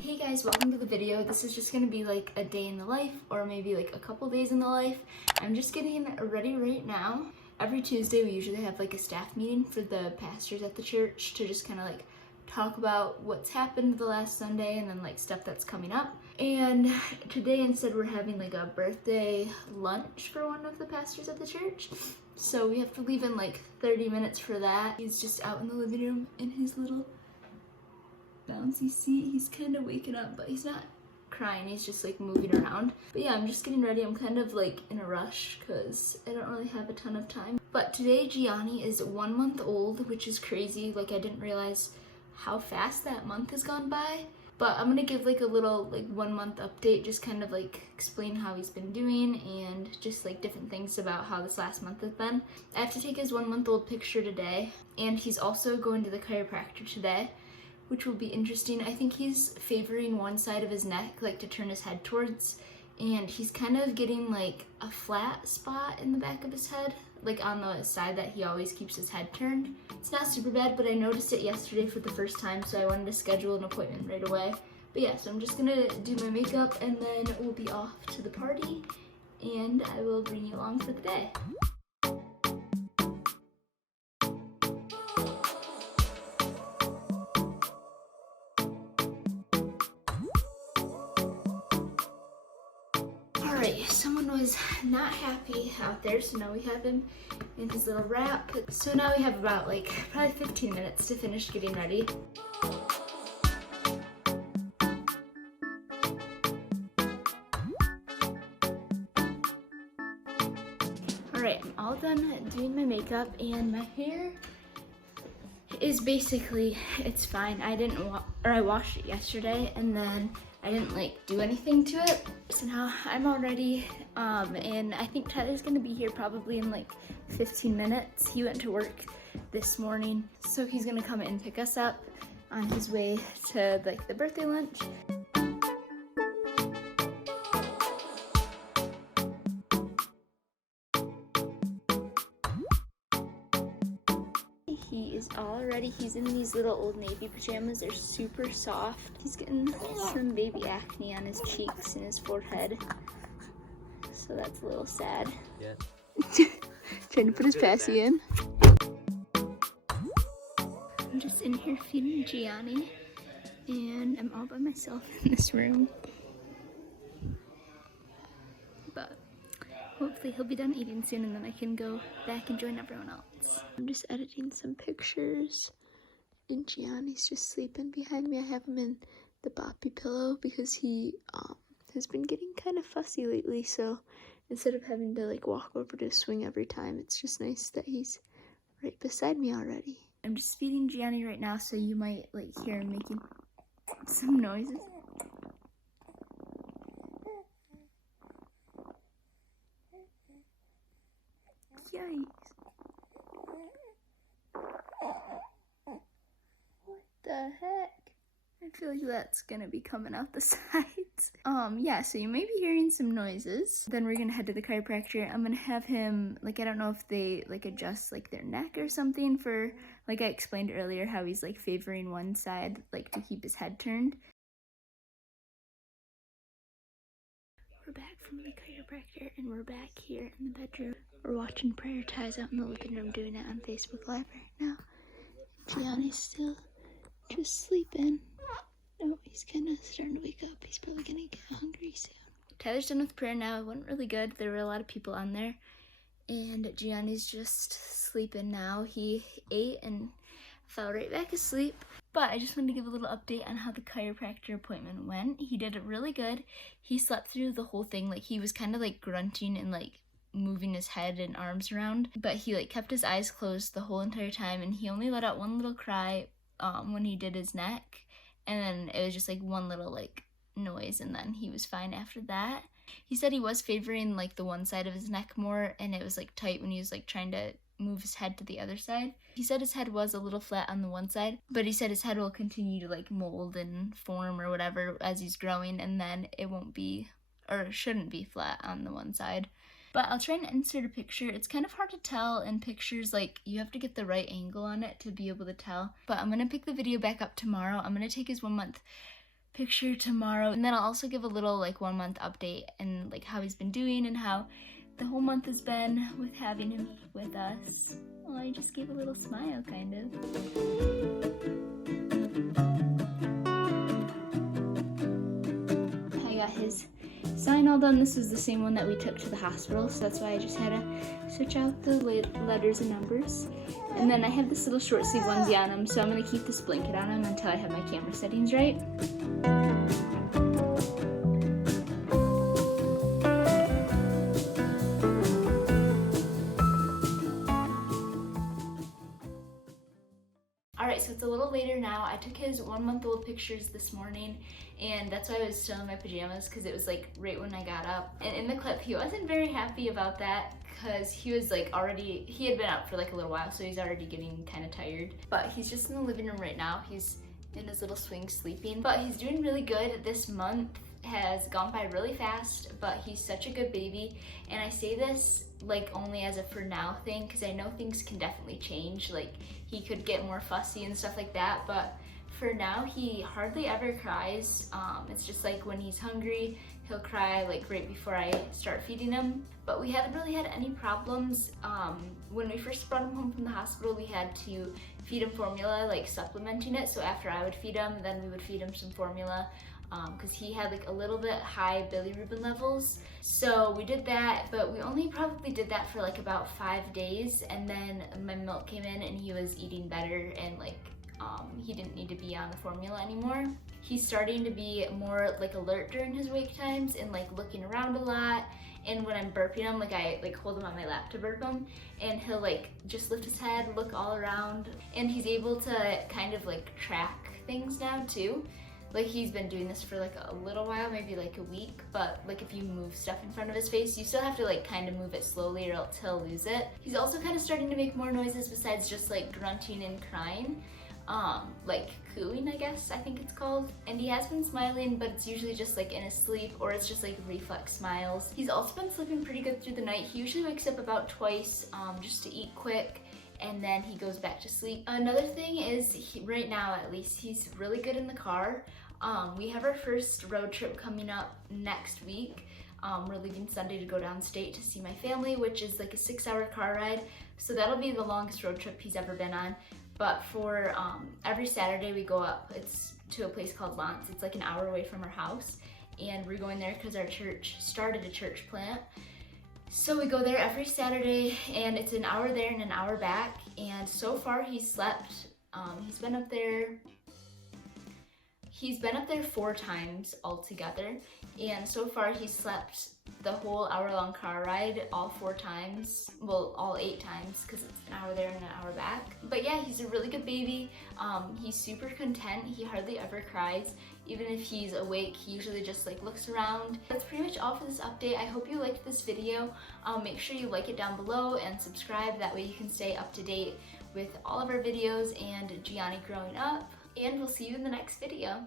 Hey guys, welcome to the video. This is just gonna be like a day in the life, or maybe like a couple days in the life. I'm just getting ready right now. Every Tuesday we usually have like a staff meeting for the pastors at the church to just kind of like talk about what's happened the last Sunday and then like stuff that's coming up. And today instead we're having like a birthday lunch for one of the pastors at the church. So we have to leave in like 30 minutes for that. He's just out in the living room in his little bouncy seat. He's kind of waking up, but he's not crying, he's just like moving around. But yeah, I'm just getting ready. I'm kind of like in a rush because I don't really have a ton of time. But today Gianni is 1 month old, which is crazy. Like, I didn't realize how fast that month has gone by. But I'm gonna give like a little like 1 month update, just kind of like explain how he's been doing and just like different things about how this last month has been. I have to take his 1 month old picture today, and he's also going to the chiropractor today, which will be interesting. I think he's favoring one side of his neck, like to turn his head towards, and he's kind of getting like a flat spot in the back of his head, like on the side that he always keeps his head turned. It's not super bad, but I noticed it yesterday for the first time, so I wanted to schedule an appointment right away. But yeah, so I'm just gonna do my makeup and then we'll be off to the party, and I will bring you along for the day. Alright, someone was not happy out there, so now we have him in his little wrap. So now we have about like probably 15 minutes to finish getting ready. Alright, I'm all done doing my makeup, and my hair is basically, it's fine. I washed it yesterday and then I didn't like do anything to it. So now I'm all ready, and I think Tyler's gonna be here probably in like 15 minutes. He went to work this morning, so he's gonna come and pick us up on his way to like the birthday lunch. He is all ready. He's in these little Old Navy pajamas. They're super soft. He's getting some baby acne on his cheeks and his forehead, so that's a little sad. Yeah. Trying to put his passy in. I'm just in here feeding Gianni, and I'm all by myself in this room. But hopefully he'll be done eating soon, and then I can go back and join everyone else. I'm just editing some pictures, and Gianni's just sleeping behind me. I have him in the boppy pillow because he has been getting kind of fussy lately, so instead of having to like walk over to swing every time, it's just nice that he's right beside me already. I'm just feeding Gianni right now, so you might like hear him making some noises. Yikes. What the heck? I feel like that's gonna be coming out the sides. Yeah, so you may be hearing some noises. Then we're gonna head to the chiropractor. I'm gonna have him, like, I don't know if they like adjust like their neck or something for, like I explained earlier, how he's like favoring one side, like to keep his head turned. We're back from the chiropractor, and we're back here in the bedroom. We're watching Prayer Ties out in the living room, doing it on Facebook Live right now. Gianni's still just sleeping. Oh, he's kind of starting to wake up. He's probably gonna get hungry soon. Tyler's done with prayer now. It went really good. There were a lot of people on there, and Gianni's just sleeping now. He ate and fell right back asleep. But I just wanted to give a little update on how the chiropractor appointment went. He did it really good. He slept through the whole thing. Like, he was kind of like grunting and like moving his head and arms around, but he like kept his eyes closed the whole entire time, and he only let out one little cry when he did his neck, and then it was just like one little like noise, and then he was fine after that. He said he was favoring like the one side of his neck more, and it was like tight when he was like trying to move his head to the other side. He said his head was a little flat on the one side, but he said his head will continue to like mold and form or whatever as he's growing, and then it won't be, or shouldn't be, flat on the one side. But I'll try and insert a picture. It's kind of hard to tell in pictures, like you have to get the right angle on it to be able to tell. But I'm gonna pick the video back up tomorrow. I'm gonna take his 1 month picture tomorrow, and then I'll also give a little like 1 month update and like how he's been doing and how the whole month has been with having him with us. Oh, I just gave a little smile, kind of. I got his sign all done. This is the same one that we took to the hospital, so that's why I just had to switch out the letters and numbers. And then I have this little short sleeve onesie on him, so I'm going to keep this blanket on him until I have my camera settings right. Alright, so it's a little later now. I took his 1 month old pictures this morning, and that's why I was still in my pajamas, because it was like right when I got up. And in the clip, he wasn't very happy about that, because he was like he had been up for like a little while, so he's already getting kind of tired. But he's just in the living room right now. He's in his little swing sleeping, but he's doing really good. This month has gone by really fast, but he's such a good baby. And I say this like only as a for now thing, because I know things can definitely change. Like he could get more fussy and stuff like that, but for now he hardly ever cries. It's just like when he's hungry, he'll cry like right before I start feeding him. But we haven't really had any problems. When we first brought him home from the hospital, we had to feed him formula, like supplementing it. So after I would feed him, then we would feed him some formula, because he had like a little bit high bilirubin levels. So we did that, but we only probably did that for like about 5 days, and then my milk came in and he was eating better, and like he didn't need to be on the formula anymore. He's starting to be more like alert during his wake times and like looking around a lot. And when I'm burping him, like I like hold him on my lap to burp him, and he'll like just lift his head, look all around, and he's able to kind of like track things now too. Like he's been doing this for like a little while, maybe like a week, but like if you move stuff in front of his face, you still have to like kind of move it slowly or else he'll lose it. He's also kind of starting to make more noises besides just like grunting and crying. Like cooing, I guess, I think it's called. And he has been smiling, but it's usually just like in his sleep, or it's just like reflex smiles. He's also been sleeping pretty good through the night. He usually wakes up about twice, just to eat quick, and then he goes back to sleep. Another thing is, right now at least, he's really good in the car. We have our first road trip coming up next week. We're leaving Sunday to go downstate to see my family, which is like a 6-hour car ride. So that'll be the longest road trip he's ever been on. But for every Saturday we go up, it's to a place called Lance. It's like an hour away from our house, and we're going there because our church started a church plant. So we go there every Saturday, and it's an hour there and an hour back. And so far he's slept, he's been up there 4 times altogether, and so far he's slept the whole hour-long car ride all 4 times, well, all 8 times, because it's an hour there and an hour back. But yeah, he's a really good baby. He's super content. He hardly ever cries. Even if he's awake, he usually just like looks around. That's pretty much all for this update. I hope you liked this video. Make sure you like it down below and subscribe. That way you can stay up to date with all of our videos and Gianni growing up. And we'll see you in the next video.